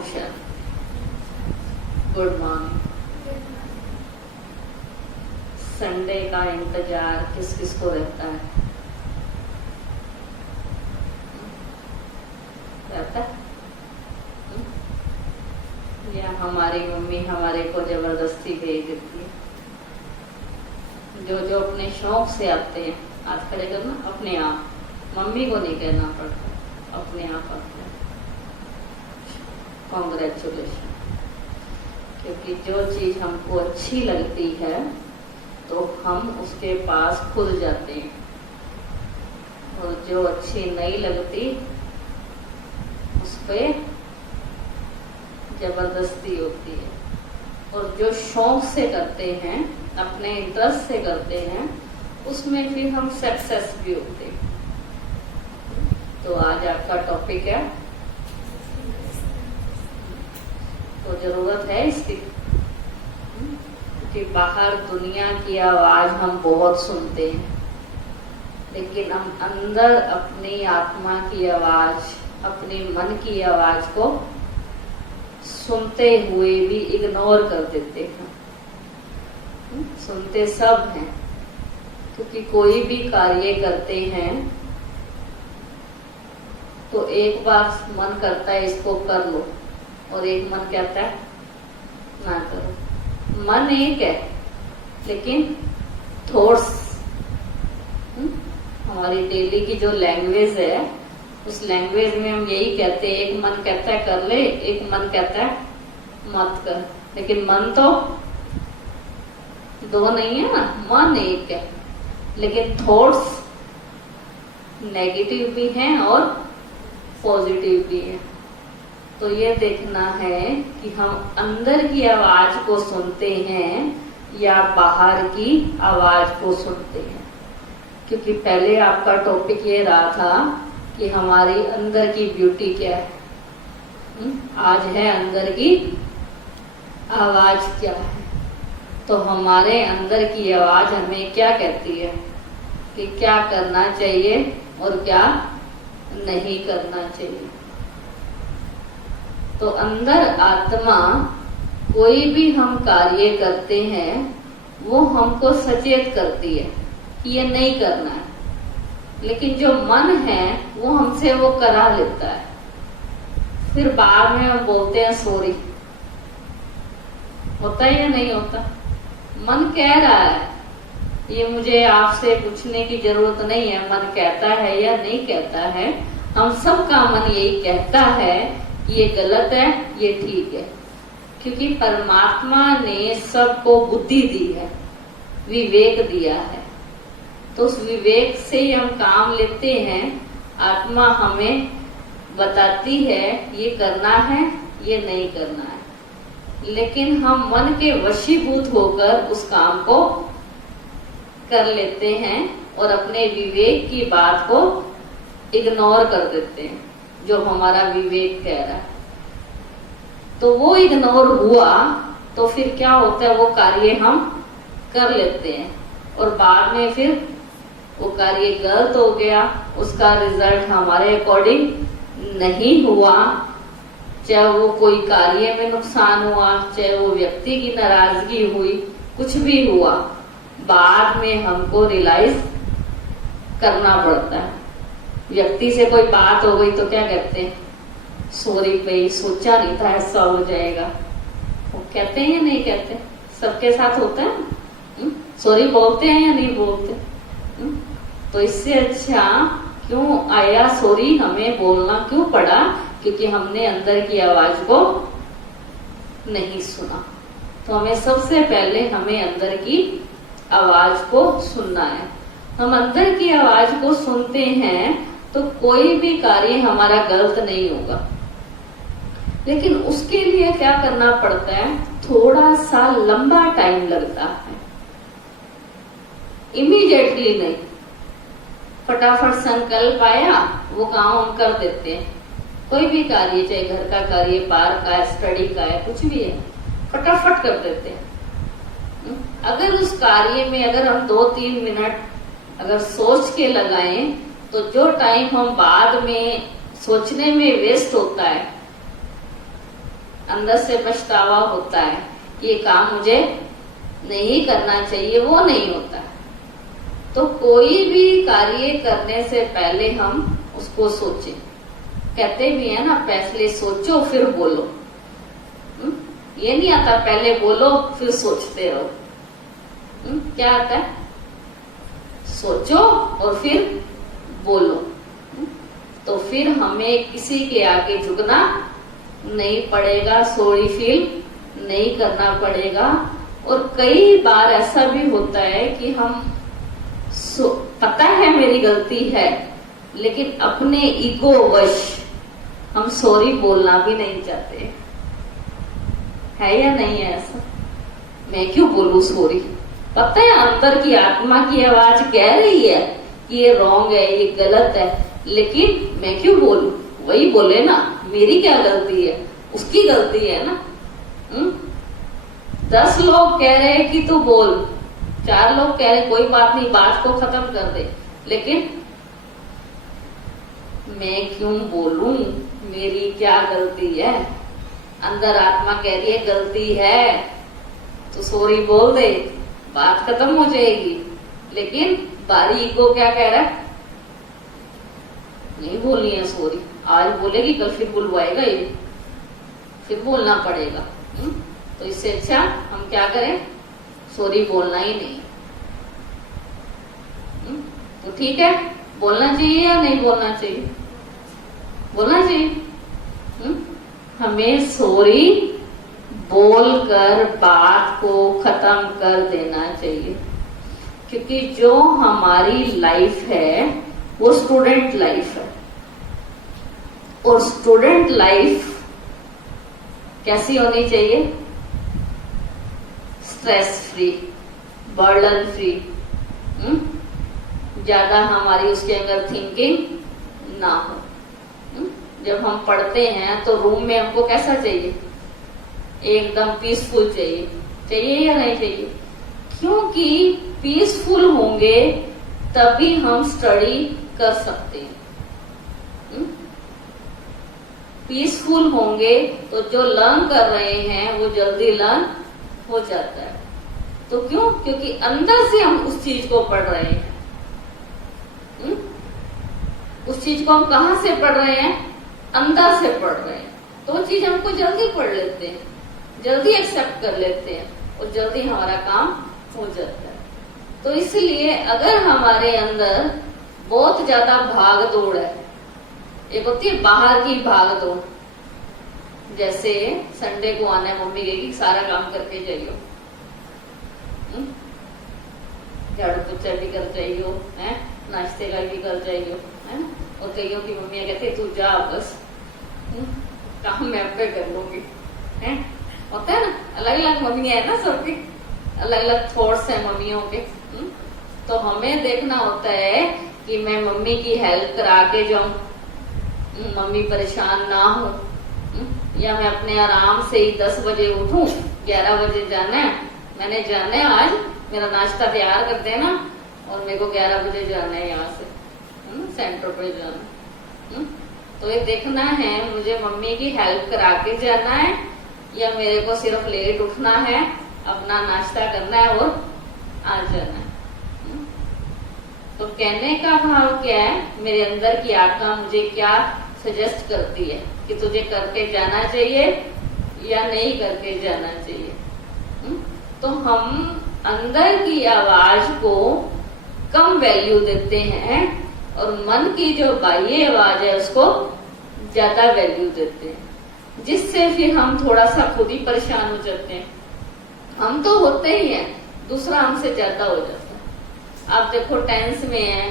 Motion. Good morning. Sunday का इंतजार किस किस को रहता है? रहता है? या हमारी मम्मी हमारे को जबरदस्ती भेज देती है? जो जो अपने शौक से आते हैं, आज खड़े करना अपने आप, मम्मी को नहीं कहना पड़ता, अपने आप आते हैं। कॉन्ग्रेचुलेशन। क्योंकि जो चीज हमको अच्छी लगती है तो हम उसके पास खुल जाते हैं, और जो अच्छी नहीं लगती उस पे जबरदस्ती होती है। और जो शौक से करते हैं, अपने इंटरेस्ट से करते हैं, उसमें फिर हम सक्सेस भी होते हैं। तो आज आपका टॉपिक है, तो जरूरत है इसकी, कि बाहर दुनिया की आवाज हम बहुत सुनते हैं, लेकिन हम अंदर अपनी आत्मा की आवाज, अपने मन की आवाज को सुनते हुए भी इग्नोर कर देते हैं। सुनते सब हैं, क्योंकि कोई भी कार्य करते हैं तो एक बार मन करता है इसको कर लो, और एक मन कहता है ना करो। मन एक है, लेकिन थॉट्स, हमारी डेली की जो लैंग्वेज है, उस लैंग्वेज में हम यही कहते हैं, एक मन कहता है कर ले, एक मन कहता है मत कर। लेकिन मन तो दो नहीं है ना, मन एक है, लेकिन थॉट्स नेगेटिव भी हैं और पॉजिटिव भी हैं। तो ये देखना है कि हम अंदर की आवाज को सुनते हैं या बाहर की आवाज को सुनते हैं। क्योंकि पहले आपका टॉपिक ये रहा था कि हमारी अंदर की ब्यूटी क्या है। आज है अंदर की आवाज क्या है। तो हमारे अंदर की आवाज हमें क्या कहती है कि क्या करना चाहिए और क्या नहीं करना चाहिए। तो अंदर आत्मा, कोई भी हम कार्य करते हैं वो हमको सचेत करती है कि ये नहीं करना है, लेकिन जो मन है वो हमसे वो करा लेता है। फिर बाद में हम बोलते हैं सॉरी। होता है या नहीं होता? मन कह रहा है, ये मुझे आपसे पूछने की जरूरत नहीं है, मन कहता है या नहीं कहता है। हम सबका मन यही कहता है कि ये गलत है, ये ठीक है। क्योंकि परमात्मा ने सबको बुद्धि दी है, विवेक दिया है, तो उस विवेक से ही हम काम लेते हैं। आत्मा हमें बताती है ये करना है, ये नहीं करना है, लेकिन हम मन के वशीभूत होकर उस काम को कर लेते हैं और अपने विवेक की बात को इग्नोर कर देते हैं, जो हमारा विवेक कह रहा है। तो वो इग्नोर हुआ तो फिर क्या होता है, वो कार्य हम कर लेते हैं और बाद में फिर वो कार्य गलत हो गया, उसका रिजल्ट हमारे अकॉर्डिंग नहीं हुआ। चाहे वो कोई कार्य में नुकसान हुआ, चाहे वो व्यक्ति की नाराजगी हुई, कुछ भी हुआ, बाद में हमको रियलाइज करना पड़ता है। व्यक्ति से कोई बात हो गई तो क्या कहते हैं, सॉरी भाई, सोचा नहीं था ऐसा हो जाएगा। वो कहते हैं या नहीं कहते? सबके साथ होता है। सॉरी बोलते हैं या नहीं बोलते? तो इससे अच्छा क्यों आया सॉरी, हमें बोलना क्यों पड़ा? क्योंकि हमने अंदर की आवाज को नहीं सुना। तो हमें सबसे पहले हमें अंदर की आवाज को सुनना है। हम अंदर की आवाज को सुनते हैं तो कोई भी कार्य हमारा गलत नहीं होगा, लेकिन उसके लिए क्या करना पड़ता है, थोड़ा सा लंबा टाइम लगता है। इमीडिएटली नहीं, फटाफट संकल्प आया वो काम हम कर देते हैं। कोई भी कार्य, चाहे घर का कार्य, पार्क का, स्टडी का है, कुछ भी है, फटाफट कर देते हैं। अगर उस कार्य में अगर हम 2-3 मिनट अगर सोच के लगाएं तो जो टाइम हम बाद में सोचने में वेस्ट होता है अंदर से पछतावा होता है, ये काम मुझे नहीं करना चाहिए, वो नहीं होता है। तो कोई भी कार्य करने से पहले हम उसको सोचें। कहते भी है ना, पहले सोचो फिर बोलो। ये नहीं आता पहले बोलो फिर सोचते रहो। क्या आता है? सोचो और फिर बोलो। तो फिर हमें किसी के आगे झुकना नहीं पड़ेगा, सॉरी फील नहीं करना पड़ेगा। और कई बार ऐसा भी होता है कि हम पता है मेरी गलती है, लेकिन अपने ईगो वश हम सॉरी बोलना भी नहीं चाहते। है या नहीं है ऐसा? मैं क्यों बोलूं सॉरी? पता है अंदर की आत्मा की आवाज कह रही है कि ये रॉन्ग है, ये गलत है, लेकिन मैं क्यों बोलूं? वही बोले ना, मेरी क्या गलती है, उसकी गलती है ना। 10 लोग कह रहे हैं कि तू बोल, 4 लोग कह रहे कोई बात नहीं, बात को खत्म कर दे, लेकिन मैं क्यों बोलूं? मेरी क्या गलती है? अंदर आत्मा कह रही है गलती है तो सॉरी बोल दे, बात खत्म हो जाएगी। लेकिन बारी ईगो क्या कह रहा है? नहीं बोलनी है सॉरी, आज बोलेगी कल फिर बुलवाएगा, ये फिर बोलना पड़ेगा। तो इससे अच्छा हम क्या करें? सॉरी बोलना ही नहीं। तो ठीक है, बोलना चाहिए या नहीं बोलना चाहिए? बोलना चाहिए। हमें सॉरी बोलकर बात को खत्म कर देना चाहिए, क्योंकि जो हमारी लाइफ है वो स्टूडेंट लाइफ है। और स्टूडेंट लाइफ कैसी होनी चाहिए? Stress free, burden free. ज्यादा हमारी उसके अंदर थिंकिंग ना हो। जब हम पढ़ते हैं तो रूम में हमको कैसा चाहिए? एकदम पीसफुल चाहिए। चाहिए या नहीं चाहिए? क्योंकि पीसफुल होंगे तभी हम स्टडी कर सकते हैं। पीसफुल होंगे तो जो लर्न कर रहे हैं वो जल्दी लर्न हो जाता है। तो क्यों? क्योंकि अंदर से हम उस चीज को पढ़ रहे हैं। उस चीज को हम कहां से पढ़ रहे हैं? अंदर से पढ़ रहे हैं। तो वो चीज हमको जल्दी पढ़ लेते हैं, जल्दी एक्सेप्ट कर लेते हैं और जल्दी हमारा काम हो जाता है। तो इसलिए अगर हमारे अंदर बहुत ज्यादा भाग दौड़ है, एक होती है बाहर की भाग दौड़, जैसे संडे को आना है, मम्मी कहेगी सारा काम करके जाइयो, झाड़ू पोछा भी कर जाइयो, है नाश्ते का भी कर जाइयो, है। और कईयों की मम्मियाँ कहती तू जा बस, काम मैं अपने कर लूंगी, है। होता है ना, अलग अलग मम्मियाँ है ना, सबकी अलग अलग थॉट्स है मम्मियों के। तो हमें देखना होता है कि मैं मम्मी की हेल्प करा के जाऊं, मम्मी परेशान ना हो, या मैं अपने आराम से ही 10 बजे उठूं, 11 बजे जाना है, मैंने जाना है, आज मेरा नाश्ता तैयार कर देना और मेरे को 11 बजे जाना है यहाँ से सेंटर पे जाना। तो ये देखना है मुझे मम्मी की हेल्प करा के जाना है या मेरे को सिर्फ लेट उठना है, अपना नाश्ता करना है और आ जाना है। तो कहने का भाव क्या है? मेरे अंदर की आत्मा मुझे क्या सजेस्ट करती है कि तुझे करके जाना चाहिए या नहीं करके जाना चाहिए। तो हम अंदर की आवाज को कम वैल्यू देते हैं और मन की जो बाह्य आवाज है उसको ज्यादा वैल्यू देते हैं, जिससे फिर हम थोड़ा सा खुद ही परेशान हो जाते हैं। हम तो होते ही हैं, दूसरा हमसे ज्यादा हो जाता है। आप देखो टेंस में है,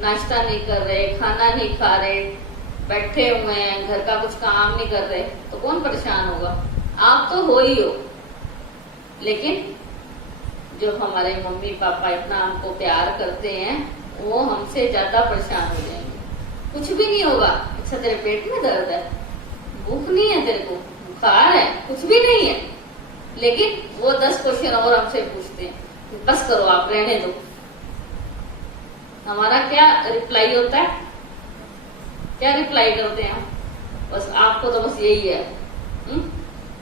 नाश्ता नहीं कर रहे, खाना नहीं खा रहे, बैठे हुए हैं, घर का कुछ काम नहीं कर रहे, तो कौन परेशान होगा? आप तो हो ही हो। लेकिन जो हमारे मम्मी पापा इतना हमको प्यार करते हैं वो हमसे ज्यादा परेशान हो जाएंगे। कुछ भी नहीं होगा, अच्छा तेरे पेट में दर्द है, भूख नहीं है तेरे को, बुखार है, कुछ भी नहीं है, लेकिन वो 10 क्वेश्चन और हमसे पूछते हैं, बस करो आप, रहने दो। हमारा क्या रिप्लाई होता है? क्या रिप्लाई करते हैं? बस आपको तो बस यही है,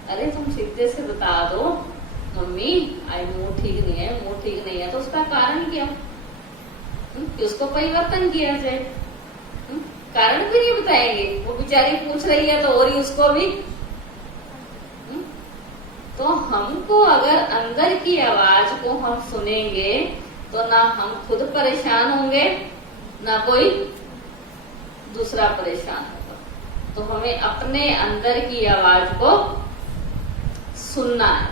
अरे तुम सीधे से बता दो मम्मी आज मूड ठीक नहीं है, मूड ठीक नहीं है, तो उसका कारण क्या, कि उसको परिवर्तन किया जाए। कारण भी नहीं बताएंगे, वो बेचारी पूछ रही है तो और ही उसको भी। तो हमको अगर अंदर की आवाज को हम सुनेंगे तो ना हम खुद परेशान होंगे ना कोई दूसरा परेशान होगा। तो हमें अपने अंदर की आवाज को सुनना है,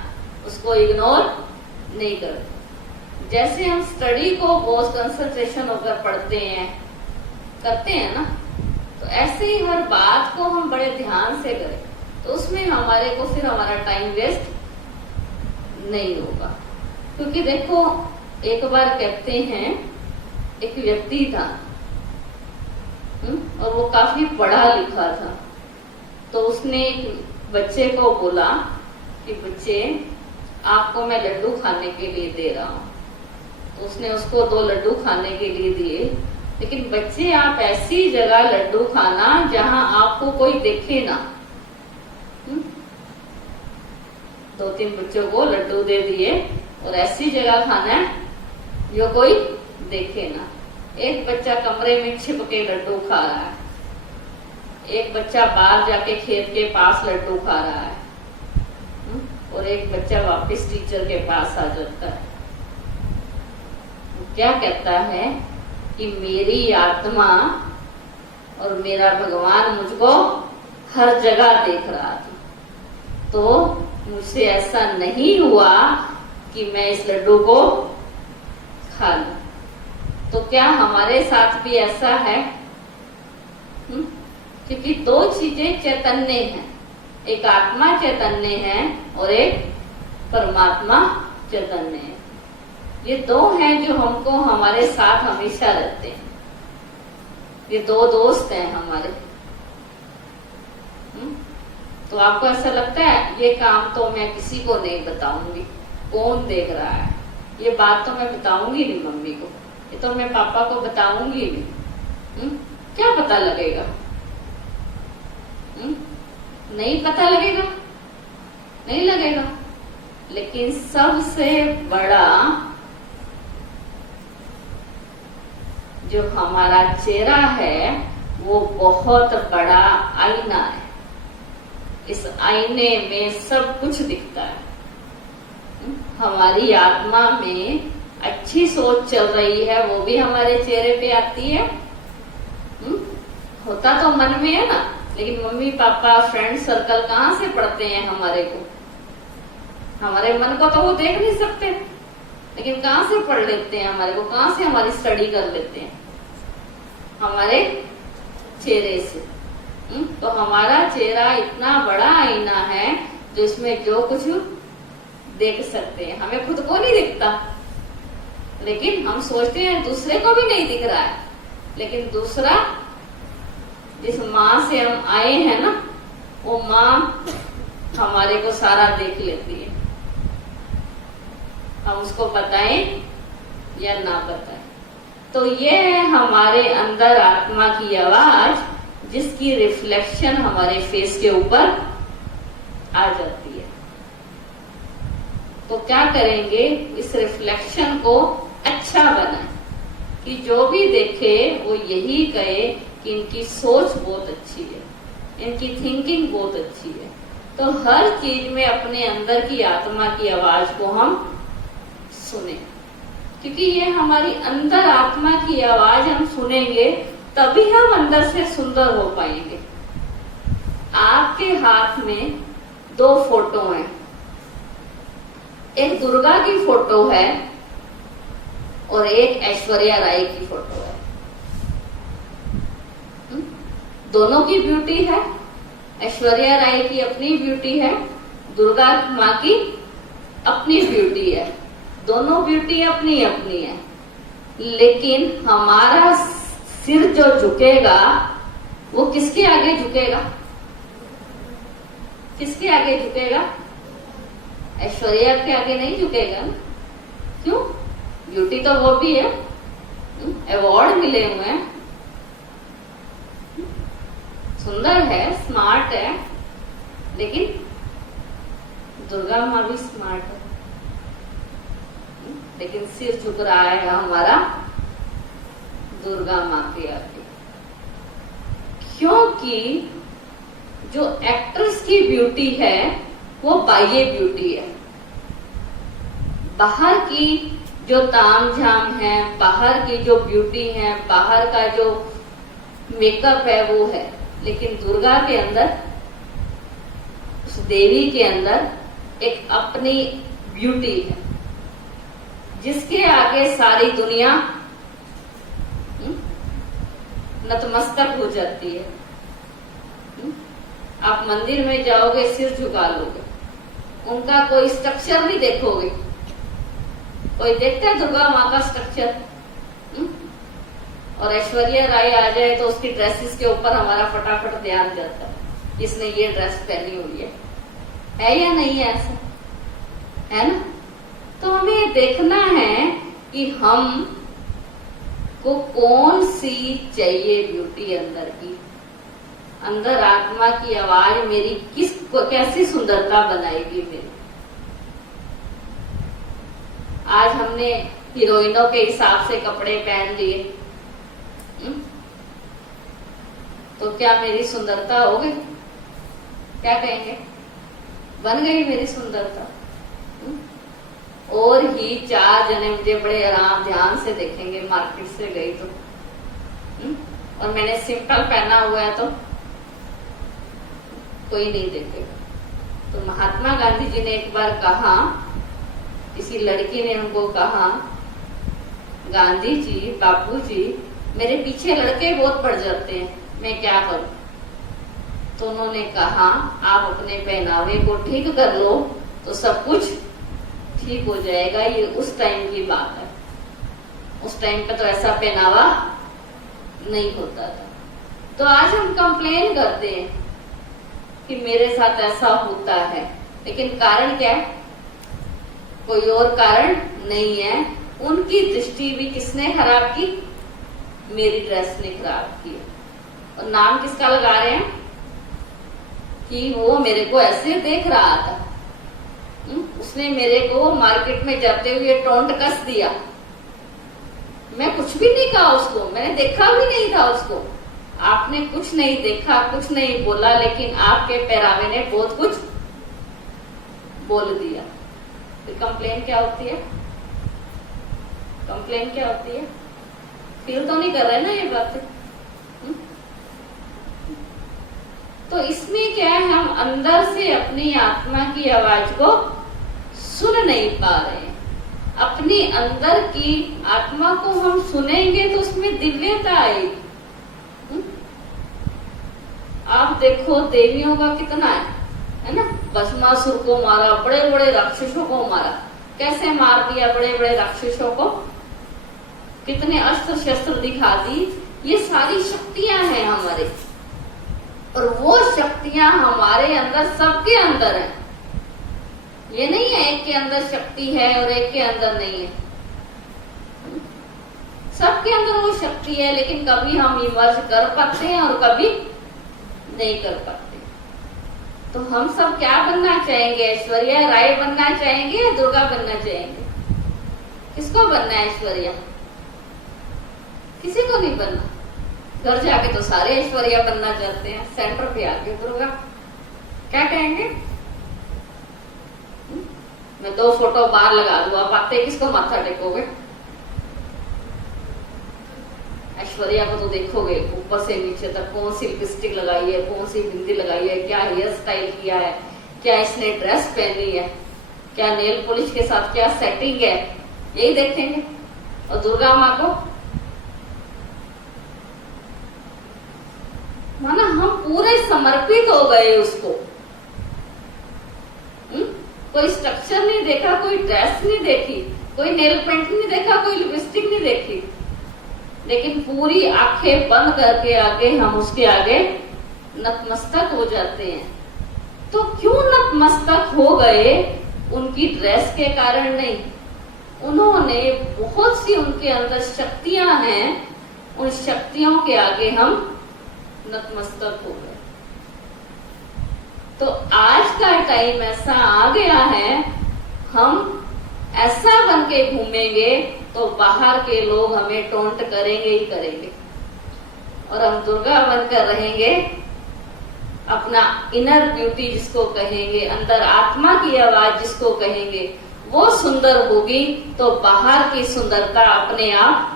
उसको इग्नोर नहीं करना। जैसे हम स्टडी को बहुत कंसंट्रेशन होकर पढ़ते हैं, करते हैं ना, तो ऐसे ही हर बात को हम बड़े ध्यान से करें तो उसमें हमारे को फिर हमारा टाइम वेस्ट नहीं होगा। क्योंकि देखो एक बार कहते हैं एक व्यक्ति था और वो काफी पढ़ा लिखा था, तो उसने एक बच्चे को बोला कि बच्चे आपको मैं लड्डू खाने के लिए दे रहा हूँ। तो उसने उसको 2 लड्डू खाने के लिए दिए, लेकिन बच्चे आप ऐसी जगह लड्डू खाना जहां आपको कोई देखे ना। 2-3 बच्चों को लड्डू दे दिए और ऐसी जगह खाना है जो कोई देखे ना। एक बच्चा कमरे में छिप के लड्डू खा रहा है, एक बच्चा बाहर जाके खेत के पास लड्डू खा रहा है, और एक बच्चा वापस टीचर के पास आ जाता है। क्या कहता है कि मेरी आत्मा और मेरा भगवान मुझको हर जगह देख रहा था, तो मुझसे ऐसा नहीं हुआ कि मैं इस लड्डू को खा लूं। तो क्या हमारे साथ भी ऐसा है? क्योंकि 2 चीजें चैतन्य हैं, एक आत्मा चैतन्य है और एक परमात्मा चैतन्य है। ये 2 हैं जो हमको हमारे साथ हमेशा रहते हैं। ये 2 दोस्त हैं हमारे। तो आपको ऐसा लगता है ये काम तो मैं किसी को नहीं बताऊंगी, कौन देख रहा है, ये बात तो मैं बताऊंगी नहीं मम्मी को, ये तो मैं पापा को बताऊंगी नहीं। क्या पता लगेगा? नहीं पता लगेगा, नहीं लगेगा। लेकिन सबसे बड़ा जो हमारा चेहरा है वो बहुत बड़ा आईना है। इस आईने में सब कुछ दिखता है। हमारी आत्मा में अच्छी सोच चल रही है वो भी हमारे चेहरे पे आती है। होता तो मन में है ना, लेकिन मम्मी पापा फ्रेंड सर्कल कहाँ से पढ़ते हैं हमारे को? हमारे मन को तो वो देख नहीं सकते, लेकिन कहाँ से पढ़ लेते हैं हमारे को? कहाँ से हमारी स्टडी कर लेते हैं? हमारे चेहरे से। तो हमारा चेहरा इतना बड़ा आईना है जो इसमें जो कुछ देख सकते हैं। हमें खुद को नहीं दिखता, लेकिन हम सोचते हैं दूसरे को भी नहीं दिख रहा है, लेकिन दूसरा जिस माँ से हम आए हैं ना, वो माँ हमारे को सारा देख लेती है। हम उसको बताएं या ना बताएं। तो ये है हमारे अंदर आत्मा की आवाज, जिसकी रिफ्लेक्शन हमारे फेस के ऊपर आ जाती है। तो क्या करेंगे? इस रिफ्लेक्शन को अच्छा बनाएं कि जो भी देखे वो यही कहे कि इनकी सोच बहुत अच्छी है, इनकी थिंकिंग बहुत अच्छी है। तो हर चीज में अपने अंदर की आत्मा की आवाज को हम सुने, क्योंकि ये हमारी अंदर आत्मा की आवाज हम सुनेंगे तभी हम अंदर से सुंदर हो पाएंगे। आपके हाथ में 2 फोटो हैं, एक दुर्गा की फोटो है और एक ऐश्वर्या राय की फोटो है। दोनों की ब्यूटी है। ऐश्वर्या राय की अपनी ब्यूटी है, दुर्गा माँ की अपनी ब्यूटी है। दोनों ब्यूटी अपनी अपनी है, लेकिन हमारा सिर जो झुकेगा वो किसके आगे झुकेगा? किसके आगे झुकेगा? ऐश्वर्या के आगे नहीं झुकेगा ना। क्यों? ब्यूटी तो वो भी है, अवार्ड मिले हुए हैं, सुंदर है, स्मार्ट है, लेकिन दुर्गा माँ भी स्मार्ट है, लेकिन सिर झुक रहा है हमारा दुर्गा माँ के आगे, क्योंकि जो एक्ट्रेस की ब्यूटी है वो बाह्य ब्यूटी है। बाहर की जो ताम झाम है, बाहर की जो ब्यूटी है, बाहर का जो मेकअप है वो है, लेकिन दुर्गा के अंदर, उस देवी के अंदर एक अपनी ब्यूटी है, जिसके आगे सारी दुनिया नतमस्तक हो जाती है। आप मंदिर में जाओगे, सिर झुका लोगे, उनका कोई स्ट्रक्चर नहीं देखोगे। कोई देखता है दुर्गा माँ का स्ट्रक्चर? और ऐश्वर्या राय आ जाए तो उसकी ड्रेसेस के ऊपर हमारा फटाफट ध्यान जाता है, इसने ये ड्रेस पहनी हुई है या नहीं है? ऐसा है ना? तो हमें ये देखना है कि हम को कौन सी चाहिए ब्यूटी अंदर की, अंदर आत्मा की आवाज मेरी कैसी सुंदरता बनाएगी मेरी। आज हमने हीरोइनों के हिसाब से कपड़े पहन लिए, तो क्या मेरी सुंदरता हो गई? क्या कहेंगे? बन गई मेरी सुंदरता। और ही 4 जने मुझे बड़े आराम ध्यान से देखेंगे, मार्केट से गई तो, और मैंने सिंपल पहना हुआ है तो कोई नहीं देखेगा। तो महात्मा गांधी जी ने एक बार कहा, किसी लड़की ने उनको कहा, गांधी जी, बापू जी, मेरे पीछे लड़के बहुत पड़ जाते हैं, मैं क्या करूं? तो उन्होंने कहा, आप अपने पहनावे को ठीक कर लो तो सब कुछ ठीक हो जाएगा। ये उस टाइम की बात है, उस टाइम पे तो ऐसा पहनावा नहीं होता था। तो आज हम कंप्लेन करते हैं कि मेरे साथ ऐसा होता है, लेकिन कारण क्या है? कोई और कारण नहीं है। उनकी दृष्टि भी किसने खराब की? मेरी ड्रेस ने खराब की। और नाम किसका लगा रहे हैं? कि वो मेरे को ऐसे देख रहा था, उसने मेरे को मार्केट में जाते हुए टोंट कस दिया। मैं कुछ भी नहीं कहा उसको, मैंने देखा भी नहीं था उसको। आपने कुछ नहीं देखा, कुछ नहीं बोला, लेकिन आपके पहरावे ने बहुत कुछ बोल दिया। फिर कंप्लेन क्या होती है? कंप्लेन क्या होती है? फील तो नहीं कर रहे ना ये बातें। तो इसमें क्या है, हम अंदर से अपनी आत्मा की आवाज को सुन नहीं पा रहे हैं। अपनी अंदर की आत्मा को हम सुनेंगे तो उसमें दिव्यता आएगी। आप देखो देवियों का कितना है ना? भस्मासुर को मारा, बड़े बड़े राक्षसों को मारा, कैसे मार दिया बड़े बड़े राक्षसों को, कितने अस्त्र शस्त्र दिखा दी। ये सारी शक्तियां हैं हमारे, और वो शक्तियां हमारे अंदर, सबके अंदर है। ये नहीं है एक के अंदर शक्ति है और एक के अंदर नहीं है, सबके अंदर वो शक्ति है, लेकिन कभी हम इमर्ज कर पाते हैं और कभी नहीं कर पाते। तो हम सब क्या बनना चाहेंगे? ऐश्वर्या राय बनना चाहेंगे या दुर्गा बनना चाहेंगे? किसको बनना है? ऐश्वर्या? किसी को नहीं बनना। घर जाके तो सारे ऐश्वर्या बनना चाहते हैं, सेंटर पे आके दुर्गा। क्या कहेंगे? मैं 2 फोटो बाहर लगा दूं, आप आते किसको माथा टेकोगे? ऐश्वर्या को तो देखोगे ऊपर से नीचे तक, कौन सी लिपस्टिक लगाई है, कौन सी बिंदी लगाई है, क्या हेयर स्टाइल किया है, क्या इसने ड्रेस पहनी है, क्या नेल पॉलिश के साथ क्या सेटिंग है, यही देखेंगे। और दुर्गा माँ को माना हम पूरे समर्पित हो गए उसको। कोई स्ट्रक्चर नहीं देखा, कोई ड्रेस नहीं देखी, कोई नेल पेंट नहीं देखा, कोई लिपस्टिक नहीं देखी, लेकिन पूरी आंखें बंद करके आगे हम उसके आगे नतमस्तक हो जाते हैं। तो क्यों नतमस्तक हो गए? उनकी ड्रेस के कारण नहीं, उन्होंने बहुत सी उनके अंदर शक्तियां हैं, उन शक्तियों के आगे हम नतमस्तक हो गए। तो आज का टाइम ऐसा आ गया है, हम ऐसा बन के घूमेंगे तो बाहर के लोग हमें टोंट करेंगे ही करेंगे, और हम दुर्गा बनकर रहेंगे। अपना इनर ब्यूटी जिसको कहेंगे, अंदर आत्मा की आवाज जिसको कहेंगे, वो सुंदर होगी तो बाहर की सुंदरता अपने आप।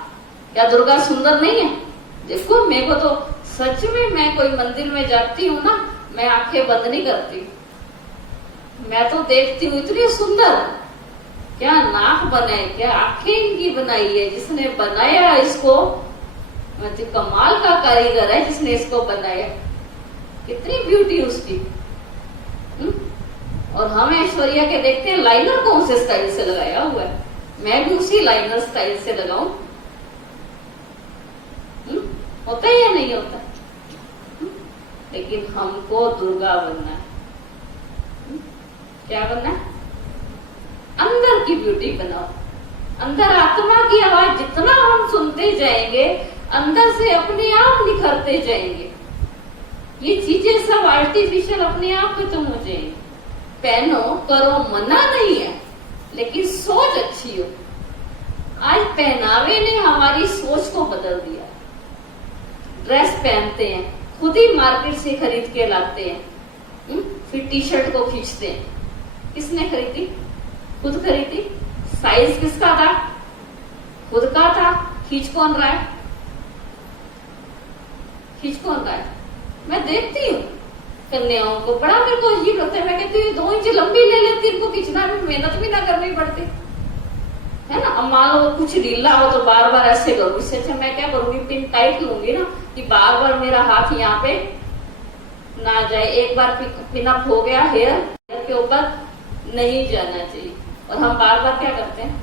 क्या दुर्गा सुंदर नहीं है? देखो, मेरे को तो सच में, मैं कोई मंदिर में जाती हूँ ना, मैं आंखें बंद नहीं करती, मैं तो देखती हूँ इतनी सुंदर, क्या नाक बनाए, क्या आंखें इनकी बनाई है, जिसने बनाया इसको, मतलब कमाल का कारीगर है जिसने इसको बनाया, कितनी ब्यूटी उसकी। और हम ऐश्वर्या के देखते हैं लाइनर कौन से स्टाइल से लगाया हुआ है, मैं भी उसी लाइनर स्टाइल से लगाऊं, होता है या नहीं होता? लेकिन हमको दुर्गा बनना है। क्या बनना है? अंदर की ब्यूटी बनाओ, अंदर आत्मा की आवाज जितना हम सुनते जाएंगे, अंदर से अपने आप निखरते जाएंगे। ये चीजें सब आर्टिफिशियल अपने आप खत्म हो जाएंगी। पहनो, करो, मना नहीं है, लेकिन सोच अच्छी हो। आज पहनावे ने हमारी सोच को बदल दिया। ड्रेस पहनते हैं, खुद ही मार्केट से खरीद के लाते हैं, फिर टी शर्ट को खींचते हैं। किसने खरीदी? खुद खरीदी। साइज किसका था? खुद का था। खींच कौन रहा है? खींच कौन रहा है? मैं देखती हूँ कन्याओं को, बड़ा मेरे को अजीब लगता है। मैं कहती हूँ 2 इंच लंबी ले लेती, इनको खींचना में मेहनत भी ना करनी पड़ती है ना। अब मान लो कुछ ढीला हो तो बार बार ऐसे करूँ, इससे अच्छा मैं क्या करूंगी, पिन टाइट लूंगी ना, कि बार बार मेरा हाथ यहाँ पे ना जाए। एक बार पिन अप हो गया, हेयर के ऊपर नहीं जाना चाहिए। और हम बार बार क्या करते हैं?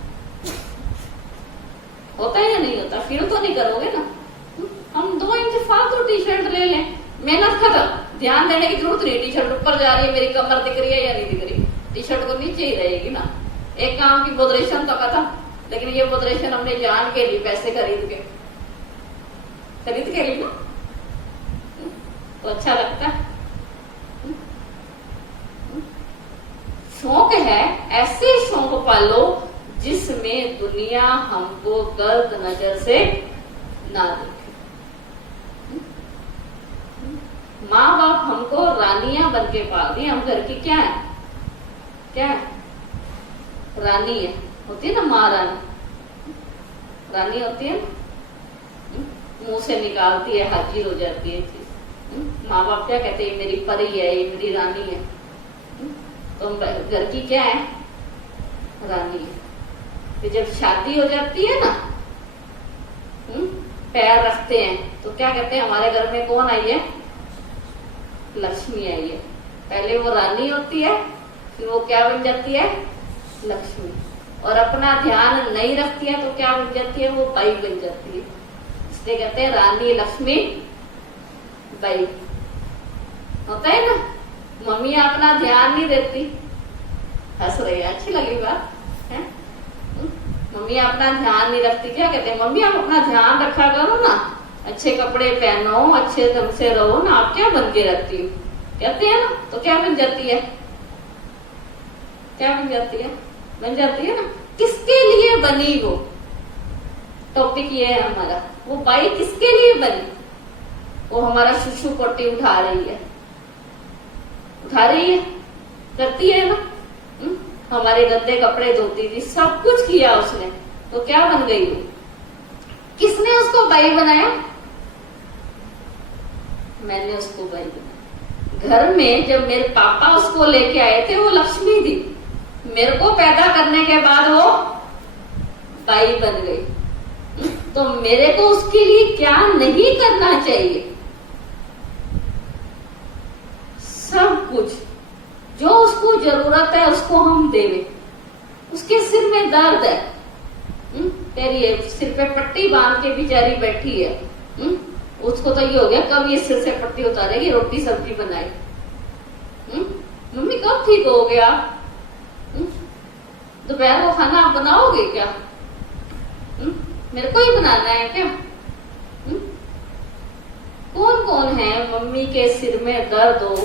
होता है या नहीं होता? फील तो नहीं करोगे ना। हम 2 इंच फालतू टी शर्ट ले लें, मेहनत खत्म, ध्यान देने की जरूरत नहीं। टी शर्ट ऊपर जा रही है, मेरी कमर दिख रही है या नहीं दिख रही, टी शर्ट को नीचे ही रहेगी ना। एक काम की बोदरेशन तो खत्म, लेकिन ये बोदरेशन हमने जान के ली, पैसे खरीद के ली ना, तो अच्छा लगता है। शौक है, ऐसे शौक पालो जिसमें दुनिया हमको गलत नजर से ना देखे। माँ बाप हमको रानियां बन के पाल दी, हम घर की क्या है? क्या है? रानी है, होती है ना माँ रानी, रानी होती है ना, मुंह से निकालती है, हाजिर हो जाती है चीज। माँ बाप क्या कहते हैं? मेरी परी है, ये मेरी रानी है। तो घर की क्या है? रानी है। तो जब शादी हो जाती है ना, पैर रखते हैं तो क्या कहते हैं? हमारे घर में कौन आई है? लक्ष्मी आई है। पहले वो रानी होती है, फिर वो क्या बन जाती है? लक्ष्मी। और अपना ध्यान नहीं रखती है तो क्या बन जाती है? वो बाई बन जाती है। इसलिए कहते हैं रानी लक्ष्मी बाई। होता है ना, मम्मी अपना ध्यान नहीं देती। हंस रही है, अच्छी लगी बात है। मम्मी अपना ध्यान नहीं रखती, क्या कहते हैं? मम्मी आप अपना ध्यान रखा करो ना, अच्छे कपड़े पहनो, अच्छे ढंग से रहो ना, आप क्या बन के रखती हो? कहते हैं ना, तो क्या बन जाती है? क्या बन जाती है? बन जाती है ना। किसके लिए बनी वो? टॉपिक ये है हमारा। वो बाई किसके लिए बनी? वो हमारा शुशु पोटी उठा रही है, उठा रही है, करती है ना। हमारे गंदे कपड़े धोती थी, सब कुछ किया उसने, तो क्या बन गई वो? किसने उसको बाई बनाया? मैंने उसको बाई बनाया। घर में जब मेरे पापा उसको लेके आए थे, वो लक्ष्मी थी। मेरे को पैदा करने के बाद वो बाई बन गई। तो मेरे को उसके लिए क्या नहीं करना चाहिए? सब कुछ जो उसको जरूरत है उसको हम देवे। उसके सिर में दर्द है, तेरी सिर पे पट्टी बांध के बेचारी बैठी है। उसको तो ये हो गया कब ये सिर से पट्टी उतारेगी, रोटी सब्जी बनाए। मम्मी कब ठीक हो गया? दोपहर को खाना आप बनाओगे क्या? मेरे को ही बनाना है क्या? कौन कौन है मम्मी के सिर में दर्द हो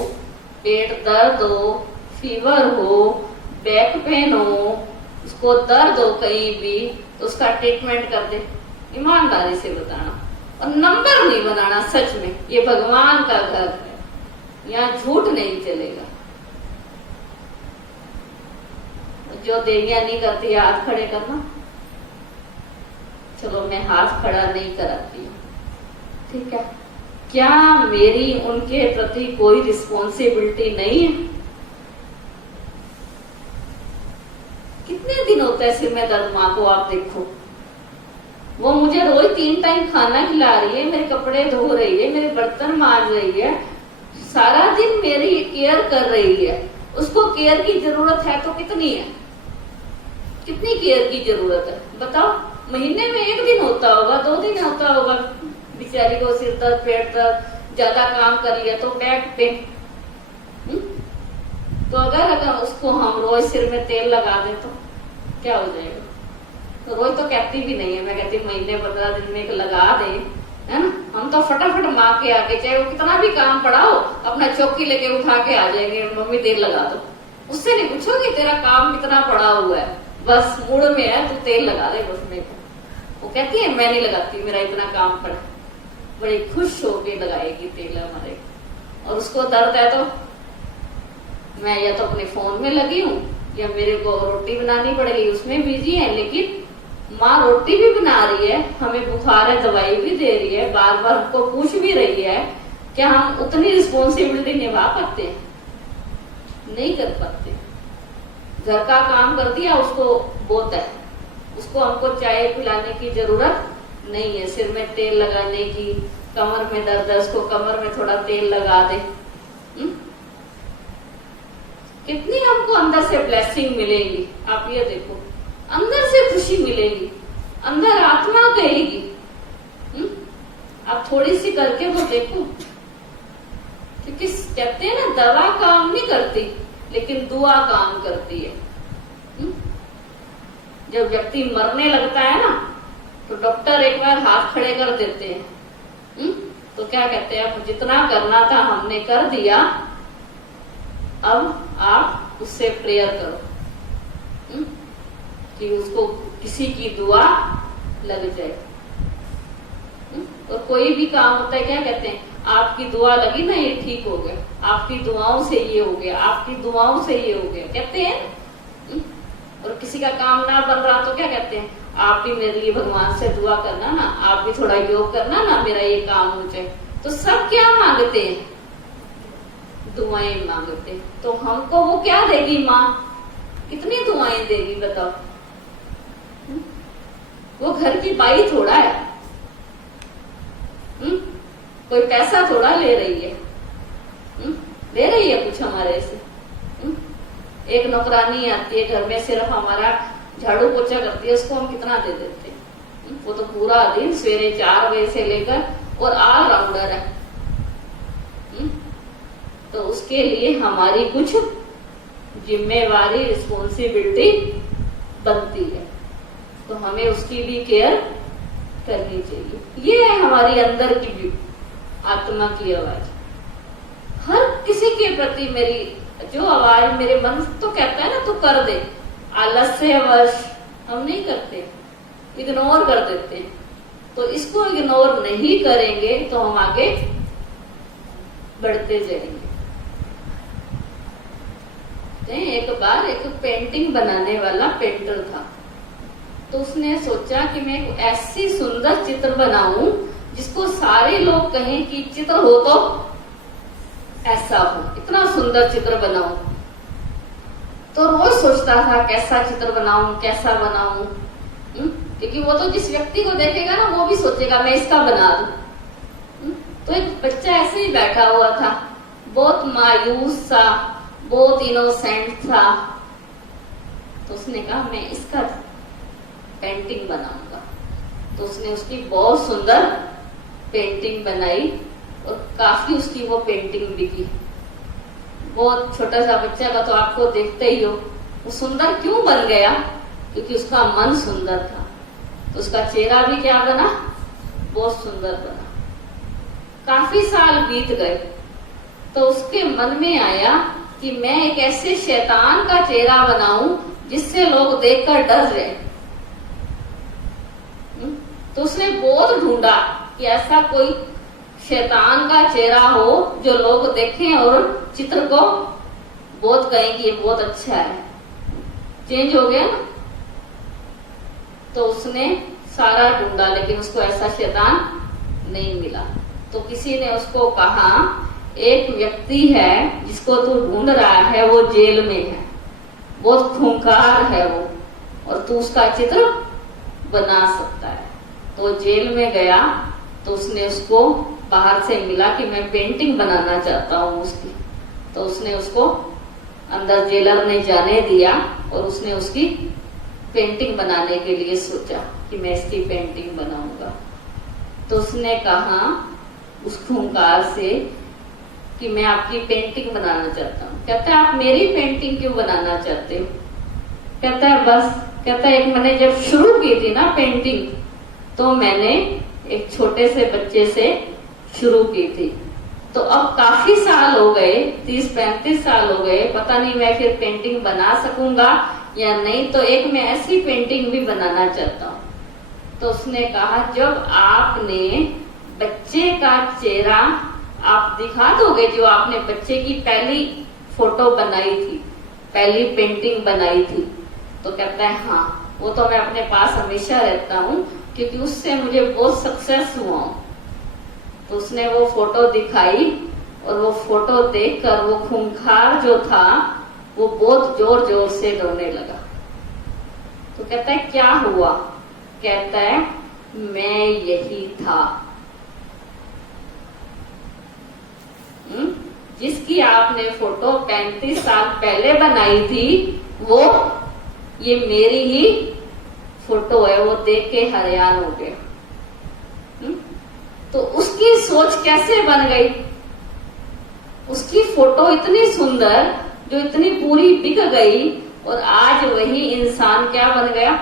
पेट दर्द हो, फीवर हो, बैक पेन हो, उसको दर्द हो कहीं भी, तो उसका ट्रीटमेंट कर दे। ईमानदारी से बताना और नंबर नहीं बनाना। सच में ये भगवान का घर है, यहाँ झूठ नहीं चलेगा। जो देवियां नहीं करती हाथ खड़े करना। चलो मैं हाथ खड़ा नहीं कराती हूँ, ठीक है। क्या मेरी उनके प्रति कोई रिस्पॉन्सिबिलिटी नहीं है? कितने दिन होता है सिर में दर्द माँ को, आप देखो। वो मुझे रोज 3 टाइम खाना खिला रही है, मेरे कपड़े धो रही है, मेरे बर्तन मांज रही है, सारा दिन मेरी केयर कर रही है। उसको केयर की जरूरत है तो कितनी है? कितनी केयर की जरूरत है बताओ? महीने में 1 दिन होता होगा, 2 दिन होता होगा। बेचारी को सिर दर्द, पेट दर्द, ज्यादा काम कर लिया तो बैक पेन। तो अगर उसको हम रोज सिर में तेल लगा दें तो क्या हो जाएगा? तो रोज तो कहती भी नहीं है, मैं कहती महीने 15 दिन में एक लगा दे, है ना। हम तो फटाफट माँ के आके, चाहे वो कितना भी काम पड़ा हो, अपना चौकी लेके उठा के आ जाएंगे, मम्मी तेल लगा दो। उससे नहीं पूछोगे तेरा काम कितना पड़ा हुआ है, बस मूड में है तू तेल लगा दे बस मेरे को। वो कहती है मैं नहीं लगाती, मेरा इतना काम पड़ा। बड़ी खुश होके लगाएगी तेल हमारे। और उसको दर्द है तो मैं या तो अपने फोन में लगी हूँ, या मेरे को रोटी बनानी पड़ेगी, उसमें बिजी है। लेकिन माँ रोटी भी बना रही है, हमें बुखार है दवाई भी दे रही है, बार बार हमको पूछ भी रही है। क्या हम उतनी रिस्पॉन्सिबिलिटी निभा पाते हैं? नहीं कर पाते। घर का काम कर दिया उसको बहुत है, उसको हमको चाय पिलाने की जरूरत नहीं है, सिर में तेल लगाने की। कमर में दर्द है, उसको कमर में थोड़ा तेल लगा दे। कितनी हमको अंदर से ब्लेसिंग मिलेगी, आप ये देखो। अंदर से खुशी मिलेगी, अंदर आत्मा कहेगी। आप थोड़ी सी करके तो देखो। क्योंकि कहते हैं ना, दवा काम नहीं करती लेकिन दुआ काम करती है। जब व्यक्ति मरने लगता है ना, तो डॉक्टर एक बार हाथ खड़े कर देते हैं। तो क्या कहते हैं, अब जितना करना था हमने कर दिया, अब आप उससे प्रेयर करो कि उसको किसी की दुआ लग जाए। और कोई भी काम होता है, क्या कहते हैं, आपकी दुआ लगी ना ये ठीक हो गया, आपकी दुआओं से ये हो गया, आपकी दुआओं से ये हो गया, कहते हैं। और किसी का काम ना बन रहा तो क्या कहते हैं, आप भी मेरे लिए भगवान से दुआ करना ना, आप भी थोड़ा योग करना ना, मेरा ये काम हो जाए। तो सब क्या मांगते हैं? दुआएं मांगते हैं। तो हमको वो क्या देगी माँ? कितनी दुआएं देगी बताओ? वो घर की बाई थोड़ा है, कोई पैसा थोड़ा ले रही है, ले रही है कुछ हमारे से। एक नौकरानी आती है घर में, सिर्फ हमारा झाड़ू पोछा करती है, उसको हम कितना दे देते हैं? वो तो पूरा दिन सवेरे 4 बजे से लेकर और ऑल राउंडर है। तो उसके लिए हमारी कुछ जिम्मेवारी, रिस्पॉन्सिबिलिटी बनती है, तो हमें उसकी भी केयर करनी चाहिए। ये है हमारी अंदर की आत्मा की आवाज। हर किसी के प्रति मेरी जो आवाज, मेरे मन तो कहता है ना तू कर दे, आलस्य वश हम नहीं करते, इग्नोर कर देते हैं। तो इसको इग्नोर नहीं करेंगे तो हम आगे बढ़ते जाएंगे। एक बार एक पेंटिंग बनाने वाला पेंटर था, तो उसने सोचा कि मैं एक ऐसी सुंदर चित्र बनाऊं जिसको सारे लोग कहें कि चित्र हो तो ऐसा हो, इतना सुंदर चित्र बनाऊं। तो रोज सोचता था कैसा चित्र बनाऊं, कैसा बनाऊं, क्योंकि वो तो जिस व्यक्ति को देखेगा ना, वो भी सोचेगा मैं इसका बना दूं। तो एक बच्चा ऐसे ही बैठा हुआ था, बहुत मायूस सा, बहुत इनोसेंट था। तो उसने कहा मैं इसका पेंटिंग बनाऊंगा। तो उसने उसकी बहुत सुंदर पेंटिंग बनाई और काफी उसकी वो पेंटिंग बिकी। बहुत छोटा सा बच्चा का तो आपको देखते ही हो, वो सुंदर क्यों बन गया? क्योंकि उसका मन सुंदर था। तो उसका चेहरा भी क्या बना? बहुत सुंदर बना। काफी साल बीत गए, तो उसके मन में आया कि मैं एक ऐसे शैतान का चेहरा बनाऊं जिससे लोग देखकर डर जाए। तो उसने बहुत ढूंढा कि ऐसा कोई शैतान का चेहरा हो जो लोग देखें और चित्र को बहुत कहें कि ये बहुत अच्छा है। चेंज हो गया ना। तो उसने सारा ढूंढा लेकिन उसको ऐसा शैतान नहीं मिला। तो किसी ने उसको कहा, एक व्यक्ति है जिसको तू ढूंढ रहा है वो जेल में है, बहुत खूंखार है वो, और तू उसका चित्र बना सकता है। तो जेल में गया तो उसने उसको बाहर से मिला कि मैं पेंटिंग बनाना चाहता हूँ उसकी। तो उसने उसको अंदर जेलर ने जाने दिया और उसने उसकी पेंटिंग बनाने के लिए सोचा कि मैं इसकी पेंटिंग बनाऊंगा। तो उसने कहा उस खूंखार से कि मैं आपकी पेंटिंग बनाना चाहता हूँ। कहता है आप मेरी पेंटिंग क्यों बनाना चाहते हो? कहता है बस, कहता है एक मैंने जब शुरू की थी ना पेंटिंग तो मैंने एक छोटे से बच्चे से शुरू की थी। तो अब काफी साल हो गए, 30-35 साल हो गए, पता नहीं मैं फिर पेंटिंग बना सकूंगा या नहीं। तो एक मैं ऐसी पेंटिंग भी बनाना चाहता हूँ। तो उसने कहा जब आपने बच्चे का चेहरा आप दिखा दोगे, जो आपने बच्चे की पहली फोटो बनाई थी, पहली पेंटिंग बनाई थी। तो कहता है हाँ, वो तो मैं अपने पास हमेशा रहता हूँ क्योंकि उससे मुझे बहुत सक्सेस हुआ। तो उसने वो फोटो दिखाई और वो फोटो देखकर वो खूंखार जो था वो बहुत जोर जोर से रोने लगा। तो कहता है क्या हुआ? कहता है मैं यही था। जिसकी आपने फोटो 35 साल पहले बनाई थी वो ये मेरी ही फोटो है। वो देख के हैरान हो गया। तो उसकी सोच कैसे बन गई? उसकी फोटो इतनी सुंदर जो इतनी पूरी बिक गई और आज वही इंसान क्या बन गया?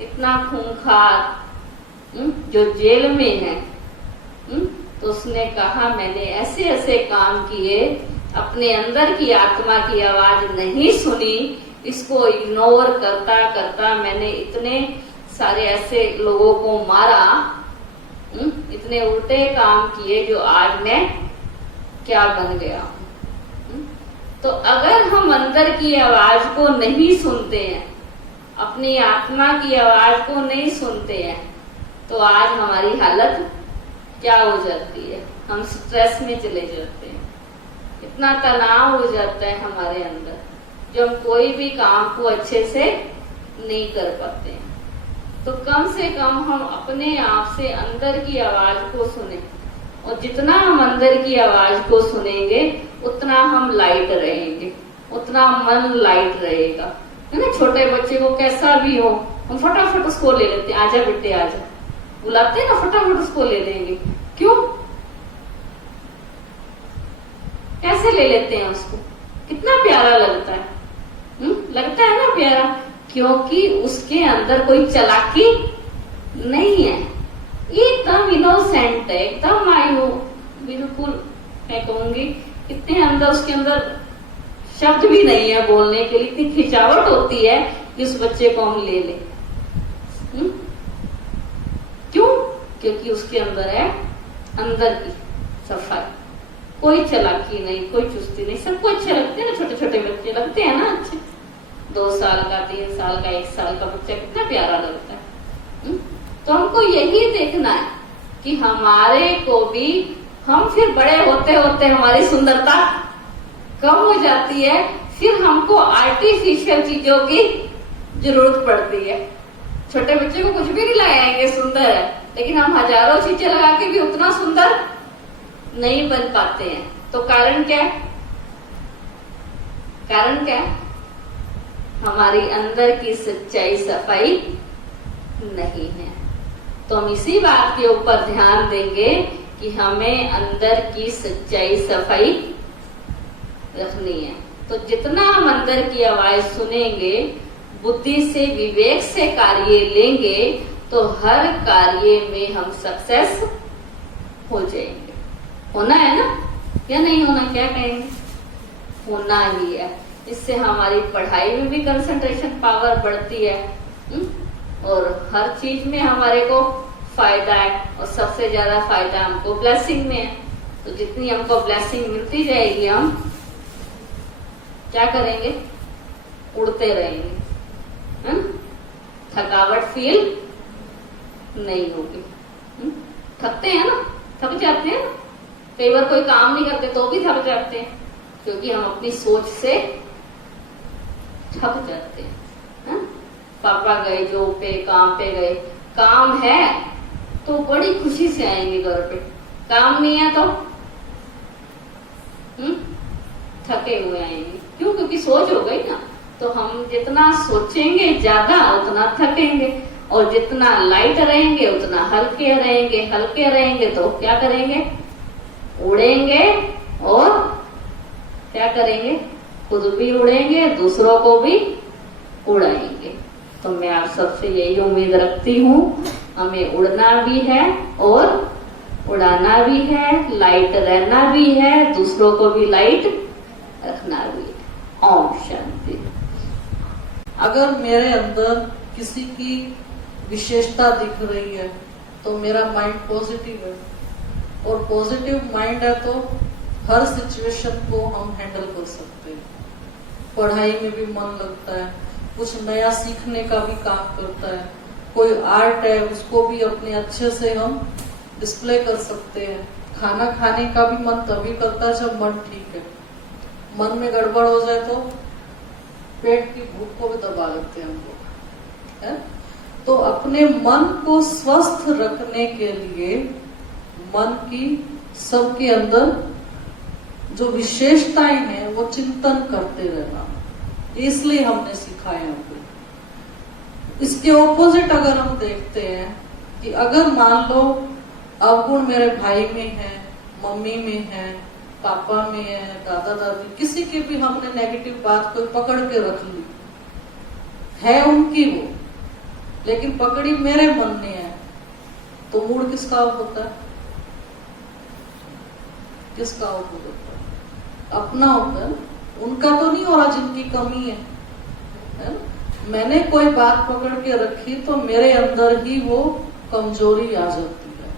इतना खूंखार जो जेल में है। तो उसने कहा मैंने ऐसे ऐसे काम किए, अपने अंदर की आत्मा की आवाज नहीं सुनी, इसको इग्नोर करता करता मैंने इतने सारे ऐसे लोगों को मारा, इतने उल्टे काम किए जो आज मैं क्या बन गया। तो अगर हम अंदर की आवाज को नहीं सुनते हैं, अपनी आत्मा की आवाज को नहीं सुनते हैं, तो आज हमारी हालत क्या हो जाती है? हम स्ट्रेस में चले जाते हैं, इतना तनाव हो जाता है हमारे अंदर जो हम कोई भी काम को अच्छे से नहीं कर पाते हैं। तो कम से कम हम अपने आप से अंदर की आवाज को सुने, और जितना हम अंदर की आवाज को सुनेंगे उतना हम लाइट रहेंगे, उतना मन लाइट रहेगा, है ना। छोटे बच्चे को कैसा भी हो हम फटाफट उसको ले लेते हैं, आजा बेटे आजा, बुलाते हैं ना, फटाफट उसको ले लेंगे। क्यों? कैसे ले लेते हैं उसको? कितना प्यारा लगता है, लगता है ना प्यारा, क्योंकि उसके अंदर कोई चालाकी नहीं है, एकदम इनोसेंट है, एकदम मायूस, बिल्कुल मैं कहूंगी इतने अंदर उसके अंदर शब्द भी नहीं है बोलने के लिए, इतनी खिंचावट होती है कि उस बच्चे को हम ले ले। क्यों? क्योंकि उसके अंदर है अंदर की सफाई, कोई चालाकी नहीं, कोई चुस्ती नहीं। सबको अच्छे लगते हैं ना, छोटे छोटे बच्चे लगते हैं ना अच्छे, 2 साल का, 3 साल का, 1 साल का बच्चा कितना प्यारा लगता है। तो हमको यही देखना है कि हमारे को भी, हम फिर बड़े होते होते हमारी सुंदरता कम हो जाती है, फिर हमको आर्टिफिशियल चीजों की जरूरत पड़ती है। छोटे बच्चे को कुछ भी नहीं लगाएंगे, सुंदर है, लेकिन हम हजारों चीजें लगा के भी उतना सुंदर नहीं बन पाते हैं। तो कारण क्या है? कारण क्या है? हमारी अंदर की सच्चाई सफाई नहीं है। तो हम इसी बात के ऊपर ध्यान देंगे कि हमें अंदर की सच्चाई सफाई रखनी है। तो जितना हम अंदर की आवाज सुनेंगे, बुद्धि से, विवेक से कार्य लेंगे, तो हर कार्य में हम सक्सेस हो जाएंगे। होना है ना, या नहीं होना, क्या कहेंगे? होना ही है। इससे हमारी पढ़ाई में भी कंसंट्रेशन पावर बढ़ती है, और हर चीज में हमारे को फायदा है, और सबसे ज्यादा फायदा हमको ब्लेसिंग में है। तो जितनी हमको ब्लेसिंग मिलती जाएगी, हम क्या करेंगे? उड़ते रहेंगे, थकावट फील नहीं होगी। थकते हैं ना, थक जाते हैं ना, कई बार कोई काम नहीं करते तो भी थक जाते हैं, क्योंकि हम अपनी सोच से थक जाते हैं। पापा गए जॉब पे, काम पे गए, काम है तो बड़ी खुशी से आएंगे घर पे, काम नहीं है तो थके हुए आएंगे। क्यों? क्योंकि सोच हो गई ना। तो हम जितना सोचेंगे ज्यादा उतना थकेंगे, और जितना लाइट रहेंगे उतना हल्के रहेंगे। हल्के रहेंगे तो क्या करेंगे? उड़ेंगे, और क्या करेंगे? खुद भी उड़ेंगे, दूसरों को भी उड़ाएंगे। तो मैं आप सबसे यही उम्मीद रखती हूँ, हमें उड़ना भी है और उड़ाना भी है, लाइट रहना भी है, दूसरों को भी लाइट रखना भी है। ओम शांति। अगर मेरे अंदर किसी की विशेषता दिख रही है तो मेरा माइंड पॉजिटिव है, और पॉजिटिव माइंड है तो हर सिचुएशन को हम हैंडल कर सकते हैं। पढ़ाई में भी मन लगता है, कुछ नया सीखने का भी काम करता है, कोई आर्ट है उसको भी अपने अच्छे से हम डिस्प्ले कर सकते हैं। खाना खाने का भी मन तभी करता है जब मन ठीक है। मन में गड़बड़ हो जाए तो पेट की भूख को भी दबा लेते हैं हम लोग, है? तो अपने मन को स्वस्थ रखने के लिए मन की सबके अंदर जो विशेषताएं हैं वो चिंतन करते रहना, इसलिए हमने सिखाया हमको। इसके ऑपोजिट अगर हम देखते हैं कि अगर मान लो अवगुण मेरे भाई में है, मम्मी में है, पापा में है, दादा दादी, किसी की भी हमने नेगेटिव बात कोई पकड़ के रख ली है, उनकी वो, लेकिन पकड़ी मेरे मन में है, तो मूड किसका ऑफ होता है? किसका ऑफ होता है? अपना होता है। उनका तो नहीं हो रहा जिनकी कमी है? मैंने कोई बात पकड़ के रखी तो मेरे अंदर ही वो कमजोरी आ जाती है।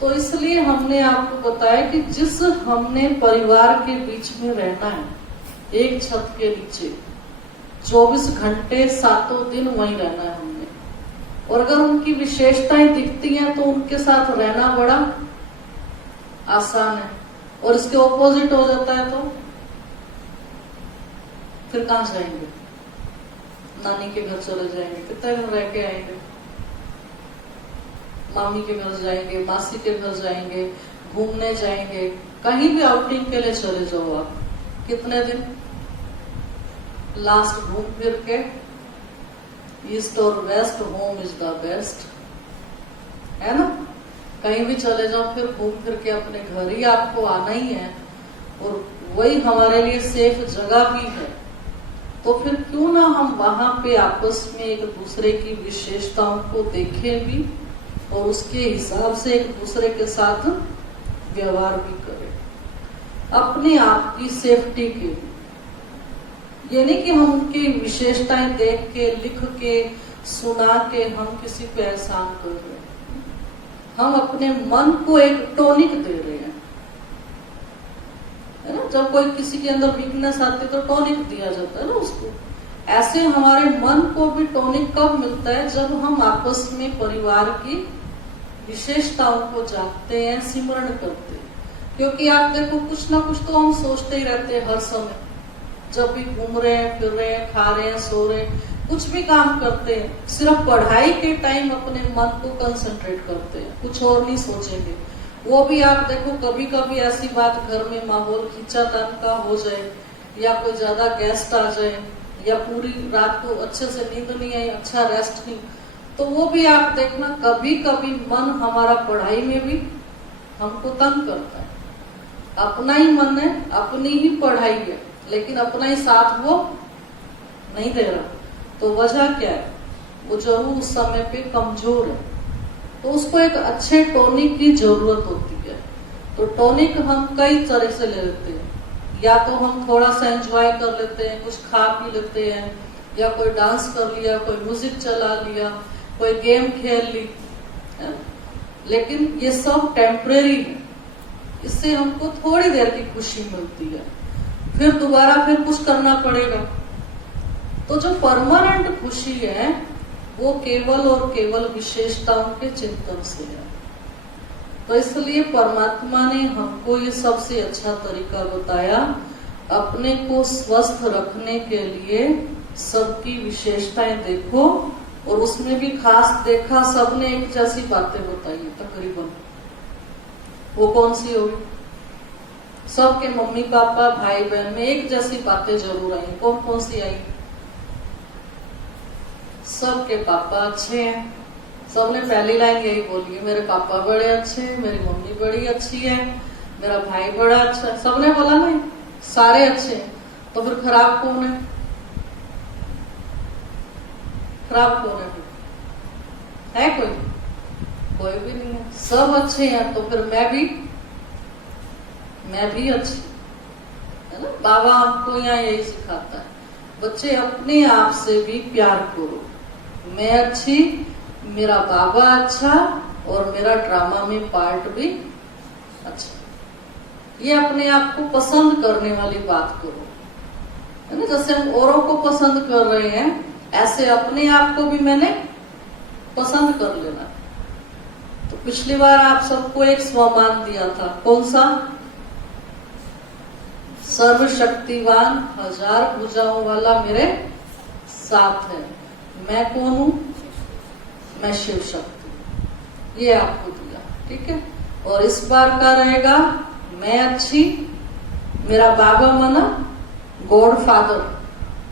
तो इसलिए हमने आपको बताया कि जिस हमने परिवार के बीच में रहना है, एक छत के नीचे 24 घंटे 7 दिन वहीं रहना है हमने, और अगर उनकी विशेषताएं दिखती हैं तो उनके साथ रहना बड़ा आसान है, और इसके ऑपोजिट हो जाता है तो फिर कहां जाएंगे? नानी के घर चले जाएंगे, कितने दिन रह के आएंगे? मामी के घर जाएंगे, मासी के घर जाएंगे, घूमने जाएंगे, कहीं भी आउटिंग के लिए चले जाओ आप, कितने दिन? लास्ट घूम फिर के ईस्ट और west, home is the best, है ना? कहीं भी चले जाओ, फिर घूम फिर के अपने घर ही आपको आना ही है, और वही हमारे लिए सेफ जगह भी है। तो फिर क्यों ना हम वहां पे आपस में एक दूसरे की विशेषताओं को देखें भी, और उसके हिसाब से एक दूसरे के साथ व्यवहार भी करें, अपने आप की सेफ्टी के लिए। ये नहीं कि हम उनकी विशेषताएं देख के, लिख के, सुना के हम किसी पे एहसान कर रहे हैं। हम अपने मन को एक टॉनिक दे रहे हैं, है ना? जब कोई किसी के अंदर वीकनेस आती है तो टॉनिक दिया जाता है ना उसको। ऐसे हमारे मन को भी टॉनिक कब मिलता है? जब हम आपस में परिवार की विशेषताओं को जानते हैं, सिमरण करते हैं। क्योंकि आप देखो, कुछ ना कुछ तो हम सोचते ही रहते हैं हर समय, जब भी घूम रहे हैं, फिर रहे हैं, खा रहे हैं, सो रहे हैं, कुछ भी काम करते हैं। सिर्फ पढ़ाई के टाइम अपने मन को कंसंट्रेट करते हैं, कुछ और नहीं सोचेंगे। वो भी आप देखो, कभी कभी ऐसी बात घर में माहौल खींचातान का हो जाए, या कोई ज्यादा गेस्ट आ जाए, या पूरी रात को अच्छे से नींद नहीं आई, अच्छा रेस्ट नहीं, तो वो भी आप देखना, कभी कभी मन हमारा पढ़ाई में भी हमको तंग करता है। अपना ही मन है, अपनी ही पढ़ाई है, लेकिन अपना ही साथ वो नहीं दे रहा। तो वजह क्या है? वो जरूर उस समय पे कमजोर है, तो उसको एक अच्छे टॉनिक की जरूरत होती है। तो टॉनिक हम कई तरह से ले लेते हैं। या तो हम थोड़ा सा एंजॉय कर लेते हैं, कुछ खा पी लेते हैं, या कोई डांस कर लिया, कोई म्यूजिक चला लिया, कोई गेम खेल ली है? लेकिन ये सब टेम्परेरी है, इससे हमको थोड़ी देर की खुशी मिलती है, फिर दोबारा फिर कुछ करना पड़ेगा। तो जो परमानेंट खुशी है वो केवल और केवल विशेषताओं के चिंतन से है। तो इसलिए परमात्मा ने हमको ये सबसे अच्छा तरीका बताया अपने को स्वस्थ रखने के लिए। सबकी विशेषताएं देखो, और उसमें भी खास देखा सबने एक जैसी बातें बताई तकरीबन। वो कौन सी होगी? सबके मम्मी पापा भाई बहन में एक जैसी बातें जरूर आई। कौन कौन सी आई? सबके पापा अच्छे हैं। सबने पहली लाइन यही बोली है, मेरे पापा बड़े अच्छे हैं, मेरी मम्मी बड़ी अच्छी है, मेरा भाई बड़ा अच्छा है। सबने बोला नहीं, सारे अच्छे हैं। तो फिर खराब कौन है? खराब कौन है? है कोई? कोई भी नहीं है। सब अच्छे हैं, तो फिर मैं भी अच्छी है ना। बाबा हमको यहाँ यही सिखाता है, बच्चे अपने आप से भी प्यार करो। मैं अच्छी, मेरा बाबा अच्छा, और मेरा ड्रामा में पार्ट भी अच्छा। ये अपने आप को पसंद करने वाली बात करो, है ना। जैसे हम औरों को पसंद कर रहे हैं, ऐसे अपने आप को भी मैंने पसंद कर लेना। तो पिछली बार आप सबको एक स्वमान दिया था, कौन सा? सर्वशक्तिवान 1000 भुजाओं वाला मेरे साथ है। मैं कौन हूं? मैं शिव शक्ति। ये आपको दिया, ठीक है। और इस बार का रहेगा, मैं अच्छी, मेरा बाबा माना गॉड फादर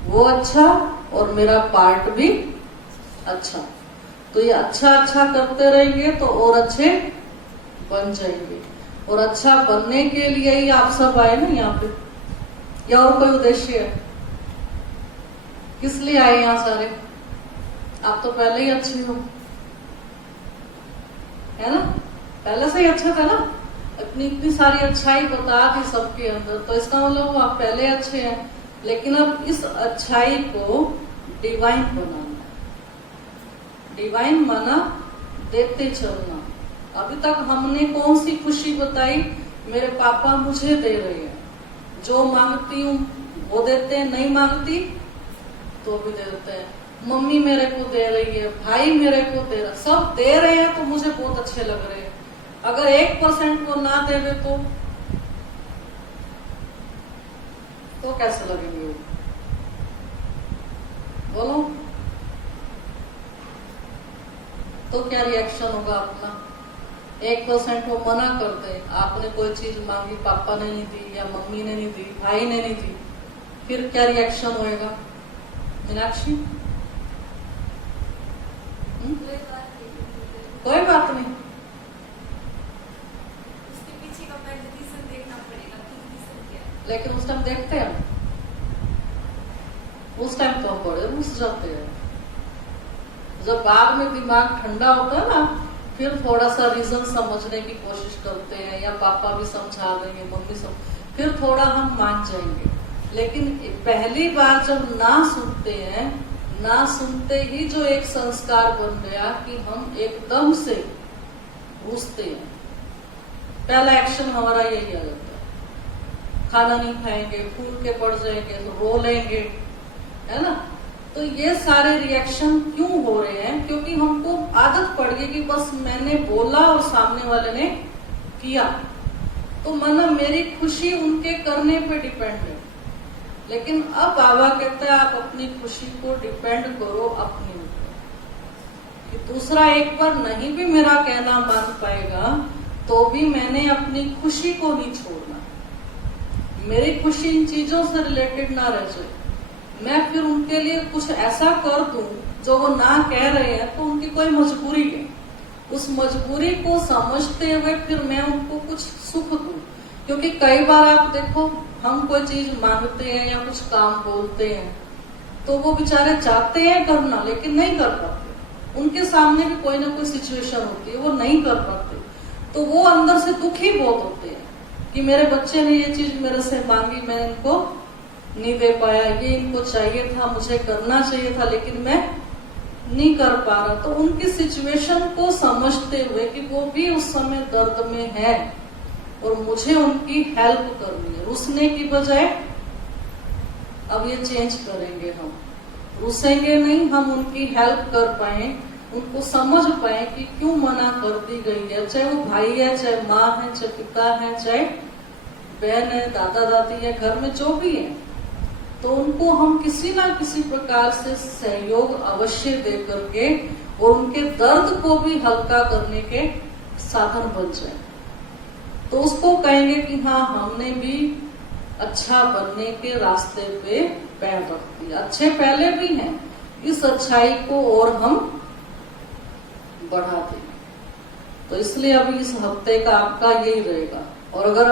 वो अच्छा, और मेरा पार्ट भी अच्छा। तो ये अच्छा अच्छा करते रहेंगे तो और अच्छे बन जाएंगे। और अच्छा बनने के लिए ही आप सब आए ना यहाँ पे, या और कोई उद्देश्य है? किस लिए आए यहाँ सारे? आप तो पहले ही अच्छे हो, है ना। पहले से ही अच्छा था ना, अपनी इतनी सारी अच्छाई बता दी सबके अंदर, तो इसका मतलब आप पहले अच्छे हैं। लेकिन अब इस अच्छाई को डिवाइन बनाना, डिवाइन माना देते चलना। अभी तक हमने कौन सी खुशी बताई? मेरे पापा मुझे दे रहे हैं, जो मांगती हूँ वो देते हैं, नहीं मांगती तो भी दे देते हैं। मम्मी मेरे को दे रही है, भाई मेरे को दे रहा, सब दे रहे हैं तो मुझे बहुत अच्छे लग रहे हैं। अगर 1% को ना देवे तो कैसे लगेंगे वो? बोलो, तो क्या रिएक्शन होगा अपना? 1% वो मना कर दे, आपने कोई चीज मांगी, पापा ने नहीं दी, या मम्मी ने नहीं दी, भाई ने नहीं दी, फिर क्या रिएक्शन होएगा? मीनाक्षी, कोई बात नहीं, उसके पीछे का रीजन देखना पड़ेगा कि रीजन क्या है। लेकिन उस टाइम देखते हैं, उस टाइम तो हम बड़े रुस जाते हैं। जब बाद में दिमाग ठंडा होता है ना, फिर थोड़ा सा रीजन समझने की कोशिश करते हैं, या पापा भी समझा देंगे, मम्मी फिर थोड़ा हम मान जाएंगे। लेकिन पहली बार जब ना सुनते हैं, ना सुनते ही जो एक संस्कार बन गया कि हम एकदम से रुसते हैं, पहला एक्शन हमारा यही आ जाता है, खाना नहीं खाएंगे, फूल के पड़ जाएंगे, रो लेंगे, है ना। तो ये सारे रिएक्शन क्यों हो रहे हैं? क्योंकि हमको आदत पड़ गई कि बस मैंने बोला और सामने वाले ने किया, तो माना मेरी खुशी उनके करने पे डिपेंड है। लेकिन अब बाबा कहता है आप अपनी खुशी को डिपेंड करो अपने ऊपर, कि दूसरा एक बार नहीं भी मेरा कहना मान पाएगा तो भी मैंने अपनी खुशी को नहीं छोड़ना। मेरी खुशी इन चीजों से रिलेटेड ना रह जाए। मैं फिर उनके लिए कुछ ऐसा कर दूं जो वो ना कह रहे हैं, तो उनकी कोई मजबूरी है, उस मजबूरी को समझते हुए फिर मैं उनको कुछ सुख दूं। क्योंकि कई बार आप देखो, हम कोई चीज मांगते हैं या कुछ काम बोलते हैं तो वो बेचारे चाहते हैं करना लेकिन नहीं कर पाते। उनके सामने भी कोई ना कोई सिचुएशन होती है, वो नहीं कर पाते, तो वो अंदर से दुखी बहुत होते हैं। कि मेरे बच्चे ने ये चीज मेरे से मांगी, मैं इनको नहीं दे पाया, ये इनको चाहिए था, मुझे करना चाहिए था, लेकिन मैं नहीं कर पा रहा। तो उनकी सिचुएशन को समझते हुए कि वो भी उस समय दर्द में है और मुझे उनकी हेल्प करनी है, रुसने की बजाय अब ये चेंज करेंगे। हम रुसेंगे नहीं, हम उनकी हेल्प कर पाए, उनको समझ पाए कि क्यों मना कर दी गई है, चाहे वो भाई है, चाहे माँ है, चाहे पिता है, चाहे बहन है, दादा दादी है, घर में जो भी है, तो उनको हम किसी ना किसी प्रकार से सहयोग अवश्य दे करके और उनके दर्द को भी हल्का करने के साधन बन जाए। तो उसको कहेंगे कि हाँ, हमने भी अच्छा बनने के रास्ते पे पैर रख दिया, अच्छे पहले भी हैं, इस अच्छाई को और हम बढ़ा देंगे। तो इसलिए अभी इस हफ्ते का आपका यही रहेगा। और अगर